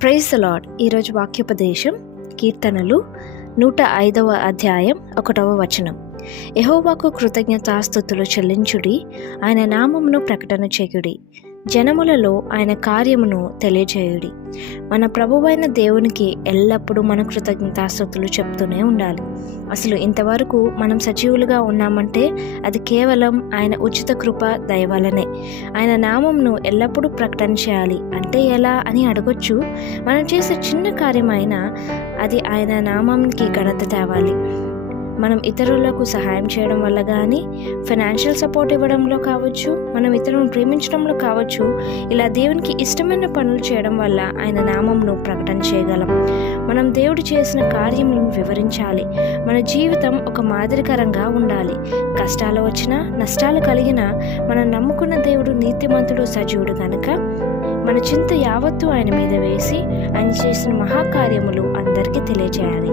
Praise the lord. ఈరోజు వాక్యోపదేశం కీర్తనలు 105వ అధ్యాయం 1వ వచనం. యెహోవాకు కృతజ్ఞతాస్తుతులు చెల్లించుడి, ఆయన నామమును ప్రకటన చేయుడి, జనములలో ఆయన కార్యమును తెలియజేయుడి. మన ప్రభువైన దేవునికి ఎల్లప్పుడూ మన కృతజ్ఞతాస్తుతులు చెప్తూనే ఉండాలి. అసలు ఇంతవరకు మనం సజీవులుగా ఉన్నామంటే అది కేవలం ఆయన ఉచిత కృప దయ వలనే. ఆయన నామంను ఎల్లప్పుడూ ప్రకటన చేయాలి అంటే ఎలా అని అడగొచ్చు. మనం చేసే చిన్న కార్యమైనా అది ఆయన నామానికి ఘనత తేవాలి. మనం ఇతరులకు సహాయం చేయడం వల్ల కానీ, ఫైనాన్షియల్ సపోర్ట్ ఇవ్వడంలో కావచ్చు, మనం ఇతరులను ప్రేమించడంలో కావచ్చు, ఇలా దేవునికి ఇష్టమైన పనులు చేయడం వల్ల ఆయన నామంను ప్రకటన చేయగలం. మనం దేవుడు చేసిన కార్యములను వివరించాలి. మన జీవితం ఒక మాదిరికరంగా ఉండాలి. కష్టాలు వచ్చినా, నష్టాలు కలిగినా మనం నమ్ముకున్న దేవుడు నీతిమంతుడు, సజీవుడు కనుక మన చింత యావత్తు ఆయన మీద వేసి ఆయన చేసిన మహాకార్యములు అందరికీ తెలియజేయాలి.